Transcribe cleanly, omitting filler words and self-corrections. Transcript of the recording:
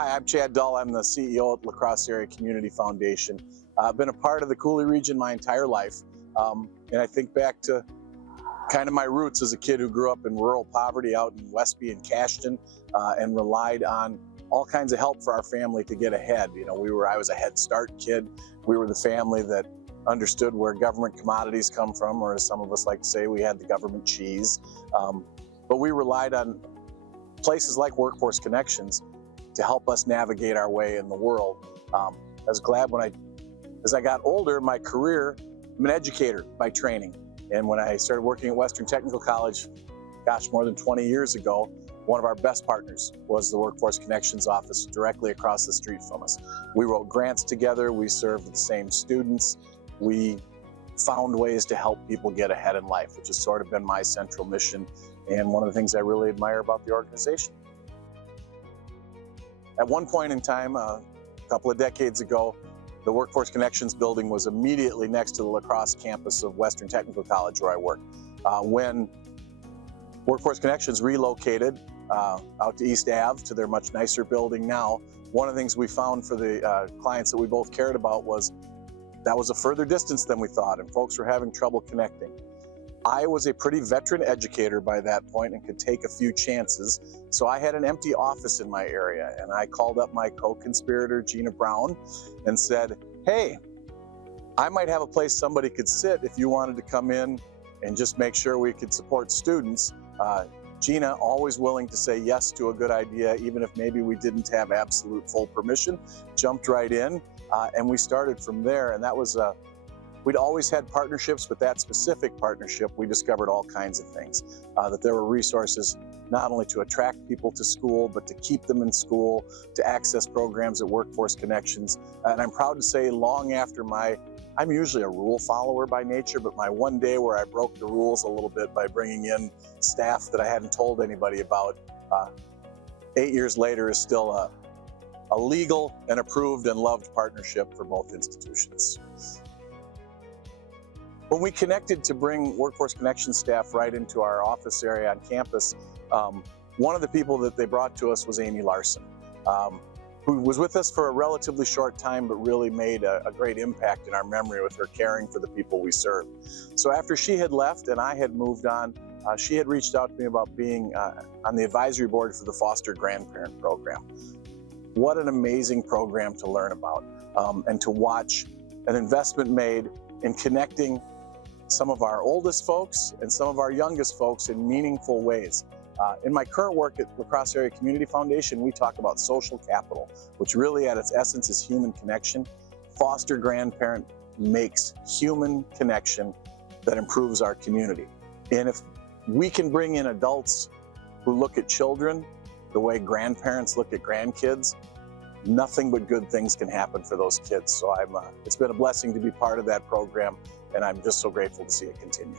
Hi, I'm Chad Dull. I'm the CEO at La Crosse Area Community Foundation. I've been a part of the Cooley region my entire life. And I think back to kind of my roots as a kid who grew up in rural poverty out in Westby and Cashton, and relied on all kinds of help for our family to get ahead. You know, I was a Head Start kid. We were the family that understood where government commodities come from, or as some of us like to say, we had the government cheese. But we relied on places like Workforce Connections to help us navigate our way in the world. I was glad as I got older in my career, I'm an educator by training. And when I started working at Western Technical College, gosh, more than 20 years ago, one of our best partners was the Workforce Connections office directly across the street from us. We wrote grants together, we served the same students, we found ways to help people get ahead in life, which has sort of been my central mission and one of the things I really admire about the organization. At one point in time, a couple of decades ago, the Workforce Connections building was immediately next to the La Crosse campus of Western Technical College where I work. When Workforce Connections relocated out to East Ave to their much nicer building now, one of the things we found for the clients that we both cared about was that was a further distance than we thought, and folks were having trouble connecting. I was a pretty veteran educator by that point and could take a few chances. So I had an empty office in my area, and I called up my co-conspirator, Gina Brown, and said, hey, I might have a place somebody could sit if you wanted to come in and just make sure we could support students. Gina, always willing to say yes to a good idea, even if maybe we didn't have absolute full permission, jumped right in, and we started from there. And that was we'd always had partnerships, but that specific partnership, we discovered all kinds of things. That there were resources not only to attract people to school, but to keep them in school, to access programs at Workforce Connections. And I'm proud to say, long after I'm usually a rule follower by nature, but my one day where I broke the rules a little bit by bringing in staff that I hadn't told anybody about, 8 years later is still a legal and approved and loved partnership for both institutions. When we connected to bring Workforce Connections staff right into our office area on campus, one of the people that they brought to us was Amy Larson, who was with us for a relatively short time, but really made a great impact in our memory with her caring for the people we serve. So after she had left and I had moved on, she had reached out to me about being on the advisory board for the Foster Grandparent Program. What an amazing program to learn about and to watch an investment made in connecting some of our oldest folks and some of our youngest folks in meaningful ways. In my current work at La Crosse Area Community Foundation, we talk about social capital, which really at its essence is human connection. Foster grandparent makes human connection that improves our community. And if we can bring in adults who look at children the way grandparents look at grandkids, nothing but good things can happen for those kids. So it's been a blessing to be part of that program, and I'm just so grateful to see it continue.